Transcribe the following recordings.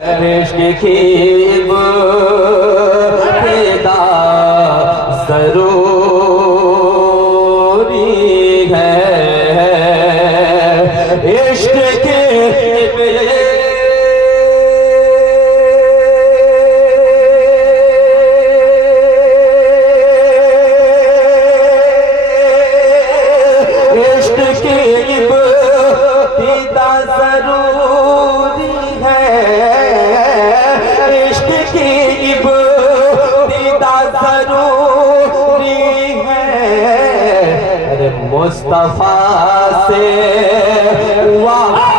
इश्क की इब्तिदा ज़रूरी है। इश्क की मुस्तफा से वफा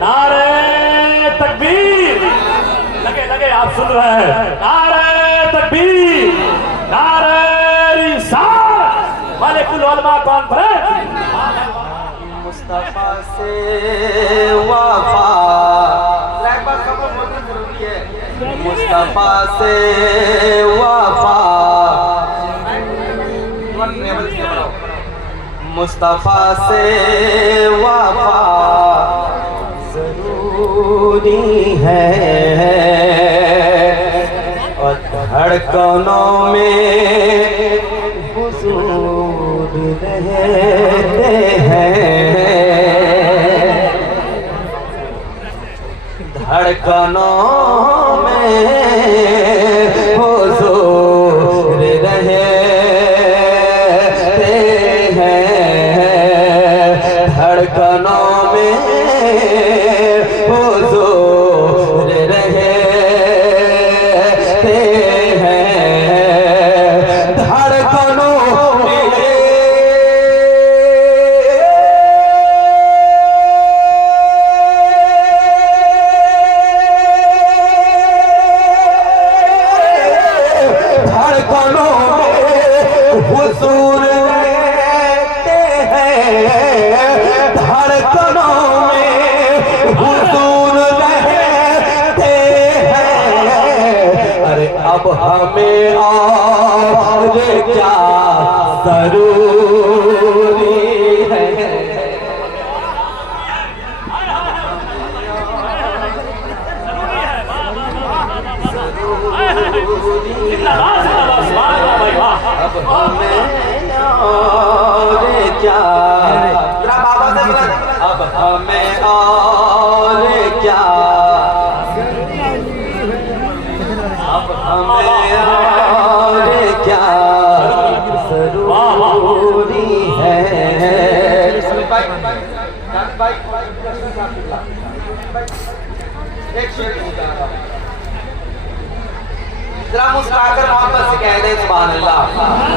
नारे तकबीर लगे लगे आप सुन रहे हैं। नारे तकबीर नारे रिसालत मालिकुल उलमा कॉन्फ्रेंस। मुस्तफा से वफा मुस्तफा से वफा मुस्तफा से वफा ज़रूरी है और धड़कनों में हुजूर रहते हैं। धड़कनों में हुजूर रहते धड़कनों में हुजूर रहते हैं। धड़कनों में धड़कनों में हुजूर रहते हैं। धड़कनों में हुजूर रहते हैं। अरे अब हमें और क्या ज़रूरी है। अब हमें और क्या अब हमें और क्या अब हमें और क्या ज़रूरी है। जरा मुस्कुराकर मोहब्बत से कह दे सुभान अल्लाह।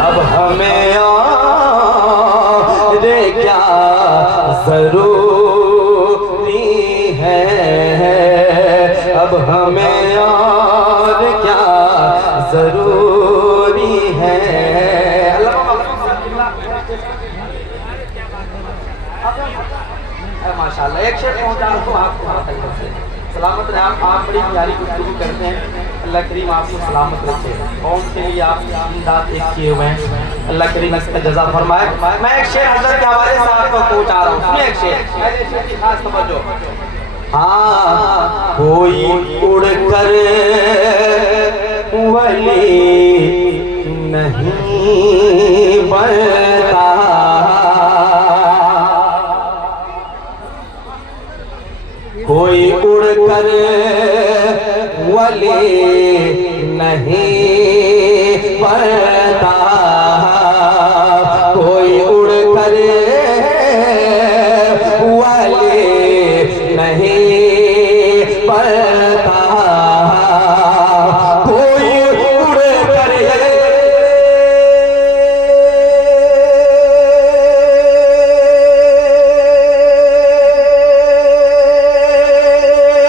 अब हमें और क्या ज़रूरी है। अब हमें और क्या ज़रूरी है। माशाल्लाह एक शेर पहुंचा तो आपको सलामत रहे। आप बड़ी प्यारी गुफ्तगू करते हैं। अल्लाह करीम आपको सलामत रखे। कौन के लिए आप इमदाद एक किए हुए हैं। अल्लाह करीम इसका जज़ा फरमाए। मैं एक शेर हज़रत के हवाले से आपको पहुंचा रहा हूँ। सुनिए एक शेर की खास तवज्जो। हाँ कोई उड़ कर वली नहीं बनता। कोई उड़ कर वली नहीं बनता। कोई उड़ कर वली नहीं बनता। कोई उड़ कर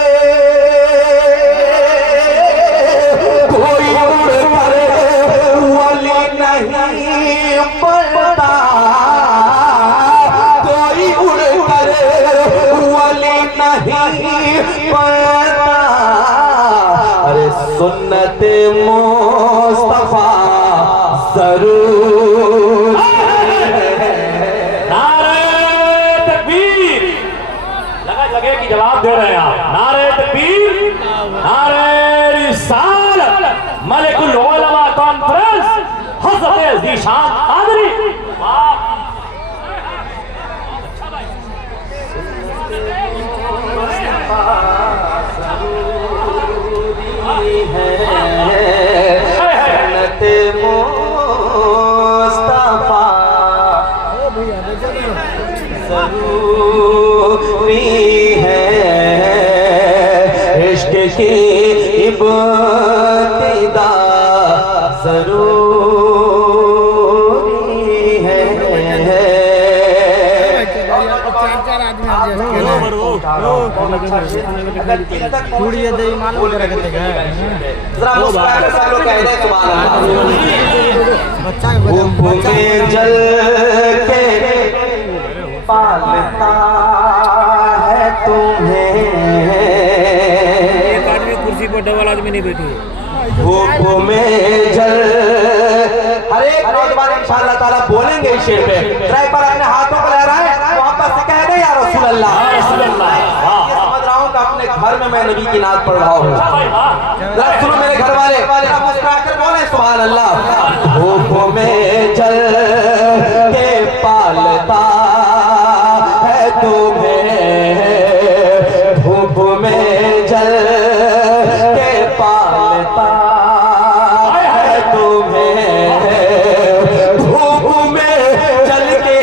सुन्नत मुस्तफा जरूर। नारे तकबीर लगे कि जवाब दे रहे हैं आप। नारे तकबीर, नारे रिसालत, मलिकुल उलमा कॉन्फ्रेंस, हज़रत ज़ीशान कादरी। जरूरी है इश्क की इब्तिदा जरूरी है। जल के पालता है तुम्हें, एक आदमी कुर्सी पर डबल आदमी नहीं बैठी है। धूप में जल। हर एक नौजवान इंशाअल्लाह ताला बोलेंगे इस शेर पे। ट्रैक पर अपने हाथों को लहराए, मोहब्बत से कह दे या रसूल अल्लाह। ये समझ रहा हूँ कि अपने घर में मैं नबी की नात पढ़ रहा हूँ। जरा सुनो मेरे घर वाले, मुस्कुराकर बोले सुभान अल्लाह। धूप में जल के पालता है तुम्हें, धूप में जल के पालता है तुम्हें, धूप में जल के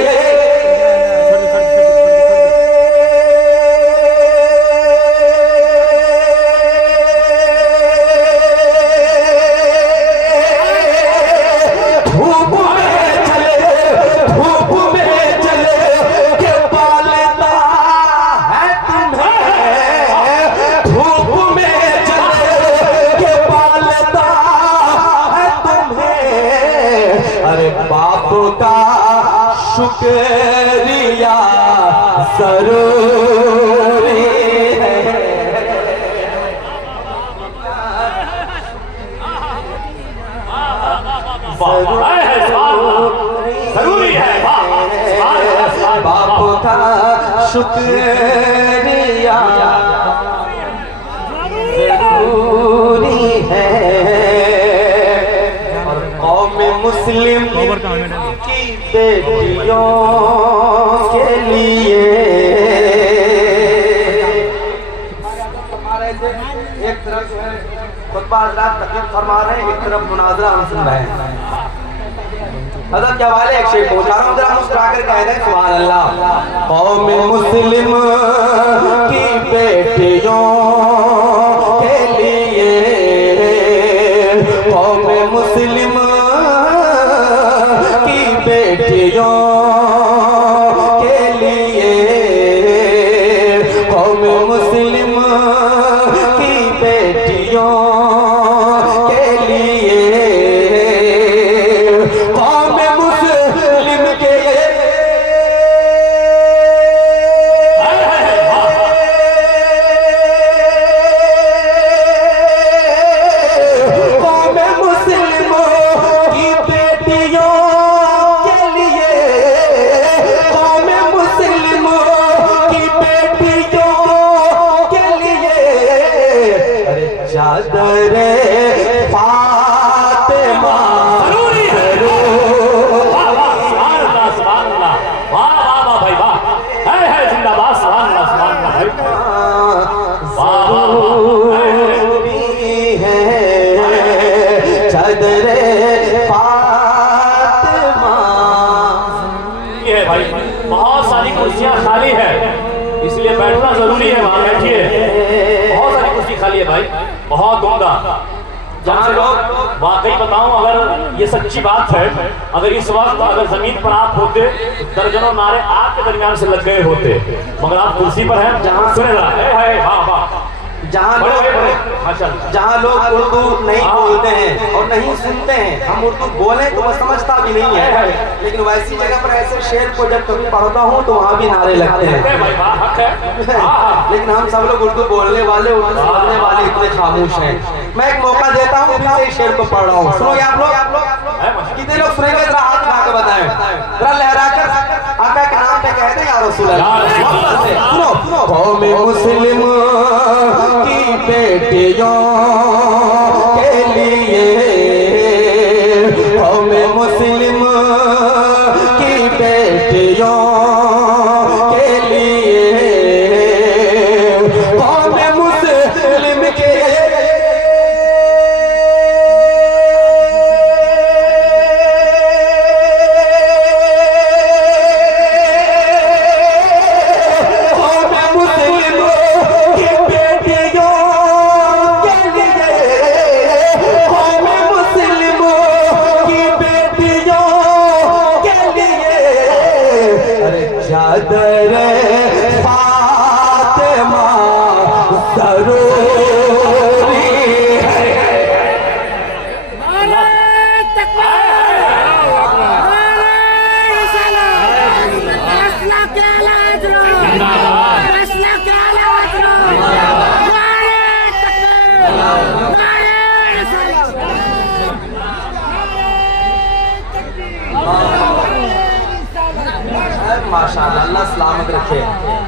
शुक्रिया जरूरी है। जरूरी है बाप का शुक्रिया जरूरी है। और कौम मुस्लिम की बेटियों के लिए एक तरफ खुतबा हज़रात तकरीर फरमा रहे हैं, एक तरफ मुनाज़रा हम सुन रहे हैं। हज़रत के हवाले एक शेर पहुंचा रहा हूँ, जरा मुस्कुराकर कह दें सुभान अल्लाह। कौम मुस्लिम की बेटियों के लिए, कौम मुस्लिम की बेटियों के लिए, कौम मुस्लिम की बेटियों के लिए, कौम मुस्लिम के कौम मुस्लिमों की बेटियों के लिए, कौम मुस्लिमों की बेटियों के लिए, अरे चादर फातिमा जरूरी है। वाह वाह सुभान अल्लाह, सुभान अल्लाह, वाह वाह वाह भाई वाह, है जिंदाबाद, सुभान अल्लाह, सुभान अल्लाह भाई, वाह वाह जरूरी है चादर फातिमा। ये है भाई, बहुत सारी कुर्सियां खाली है, इसलिए बैठना जरूरी है। वहां बैठिए, बहुत सारी कुर्सी खाली है भाई, बहुत उम्दा। जहाँ लोग वाकई बताऊं, अगर ये सच्ची बात है, अगर इस वक्त अगर जमीन पर आप होते, दर्जनों नारे आपके दरमियान से लग गए होते, मगर आप कुर्सी पर हैं। जहाँ सुने रहा है, वाह वाह, जहाँ लोग उर्दू नहीं बोलते हैं और नहीं सुनते हैं, हम उर्दू बोले तो वो समझता भी नहीं है, लेकिन वैसी जगह पर ऐसे शेर को जब कभी पढ़ता हूँ तो वहाँ भी नारे लगते हैं। लेकिन हम सब लोग उर्दू बोलने वाले, उर्दू समझने वाले इतने खामोश हैं। मैं एक मौका देता हूँ, फिर से शेर को पढ़ रहा हूँ, सुनोगे आप लोग? कितने लोग सुनेंगे? जरा हाथ उठा के बताएं, जरा लहरा कर आका के नाम पे कह दें या रसूल अल्लाह। सुनो, कौम मुस्लिम की बेटियों के लिए, कौम मुस्लिम की बेटियों के लिए, कौम मुस्लिम के चादर फातिमा जरूरी है। माशाअल्लाह, अल्लाह सलामत रखे,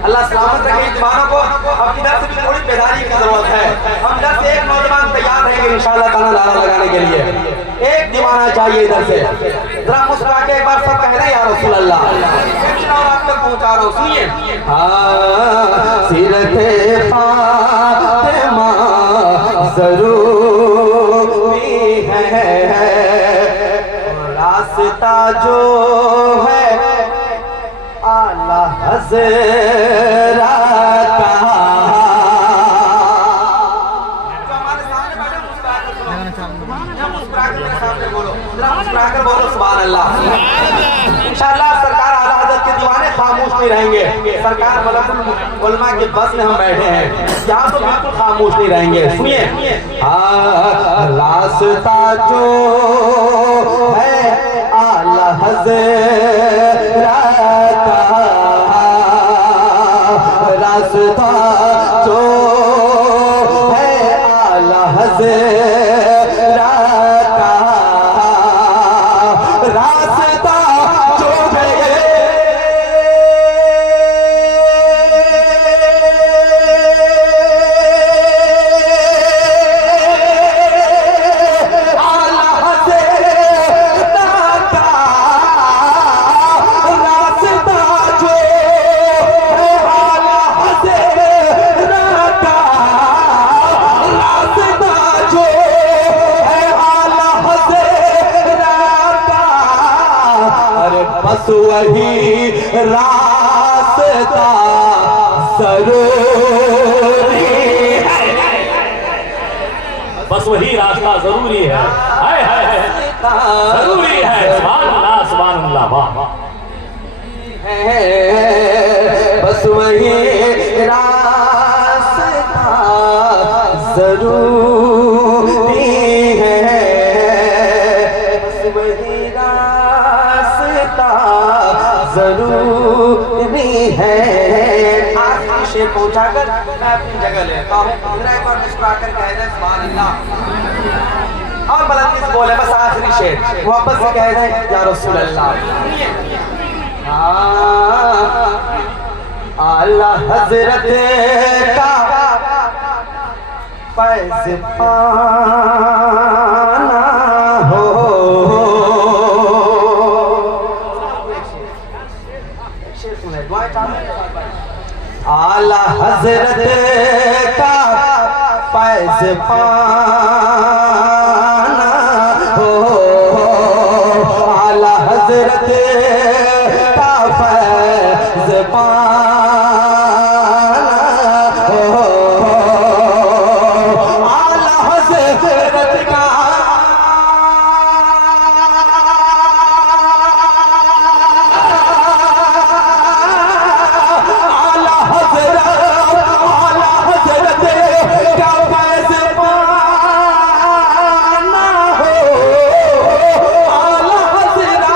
अल्लाह सलामत रखे। दीवानों को अब इधर से भी थोड़ी बेदारी की जरूरत है। हम इधर से एक नौजवान तैयार रहेंगे इंशाअल्लाह ताला नारा लगाने के लिए। एक दीवाना चाहिए इधर से, जरा मुस्कुरा के एक बार सब कह रहे या रसूल अल्लाह। और आप तक पहुंचा रहा हूँ, सुनिए। सीरते फातिमा जरूरी है, रास्ता जो है आला हज़रत का। जो हमारे सामने बैठे मुस्कुरा कर मेरे सामने बोलो, जरा मुस्कुरा कर बोलो सुभान अल्लाह। इंशाअल्लाह सरकार आला हज़रत के दीवाने खामोश नहीं रहेंगे। सरकार मलकुल उलमा के बस में हम बैठे हैं, यहाँ तो बिल्कुल खामोश नहीं रहेंगे। सुनिए, रास्ता जो है आला हज़रत का, रास्ता जो है आला हज़रत का, रास्ता जो है आला हज़रत का, रास्ता जो है आला हज़रत का, रास्ता जो है आला हज़रत का। अरे बस वही रास्ता जरूरी है, बस वही रास्ता जरूरी है। हाय हाय हाय, जरूरी है। सुभान अल्लाह, सुभान अल्लाह, वाह वाह। बस वही रास्ता जरूरी है, बस वही रास्ता जरूरी है। आखिरी शेर पहुंचाकर मैं अपनी जगह लेता हूँ। एक बार मुस्कुरा कर कह दे सुभान अल्लाह, और बुलंदी से बोले बस आखिरी शेर वापस से कह दे या रसूल अल्लाह। आला हज़रत का फैज़ पाना हो, आला हज़रत का फैज़ पाना हो, आला हज़रत का फैज़ पाना हो, आला हज़रत का आला हज़रत का फैज़ पाना हो, आला हज़रत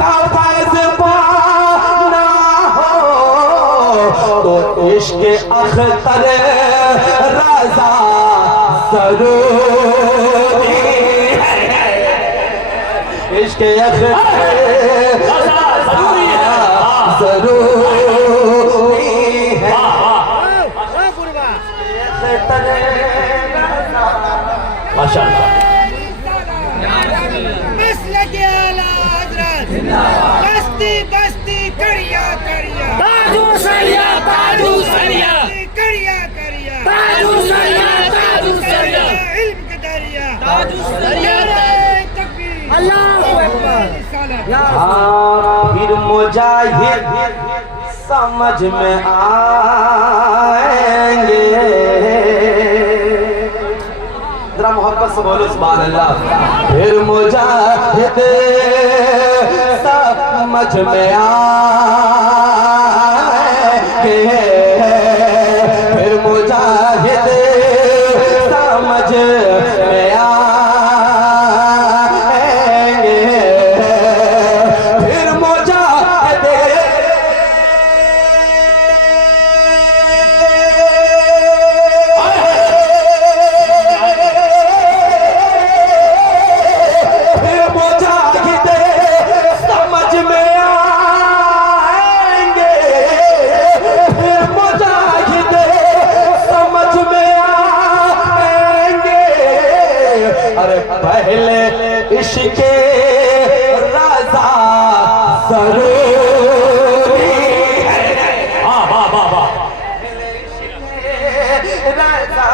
का फैज़ पाना हो। तो इश्क़ अख्तर रज़ा जरूरी है, इश्क़ अख्तर रज़ा जरूरी माशाअल्लाह। बस्ती बस्ती करिया करिया ताजू सरिया करिया करिया ताजू सरिया इल्म के दरिया अल्लाहू अकबर। फिर मुजाहिद समझ में आएंगे। जरा मोहब्बत से बोलो सुभान अल्लाह। फिर मुजाहिद समझ में आएंगे। फिर मुजाहिद समझ में आएंगे। फिर मुजाहिद फिर मुजाहिद समझ में आएंगे। फिर मुजाहिद समझ में आएंगे। अरे पहले इश्क़ रज़ा ज़रूरी है। हाँ वाह वाह वाह। रज़ा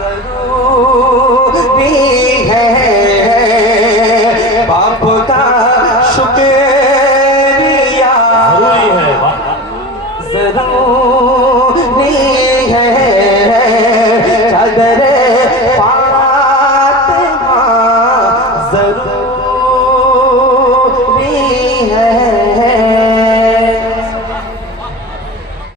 ज़रूरी है। बाप का शुक्रिया जरूरी है। वाह ज़रूरी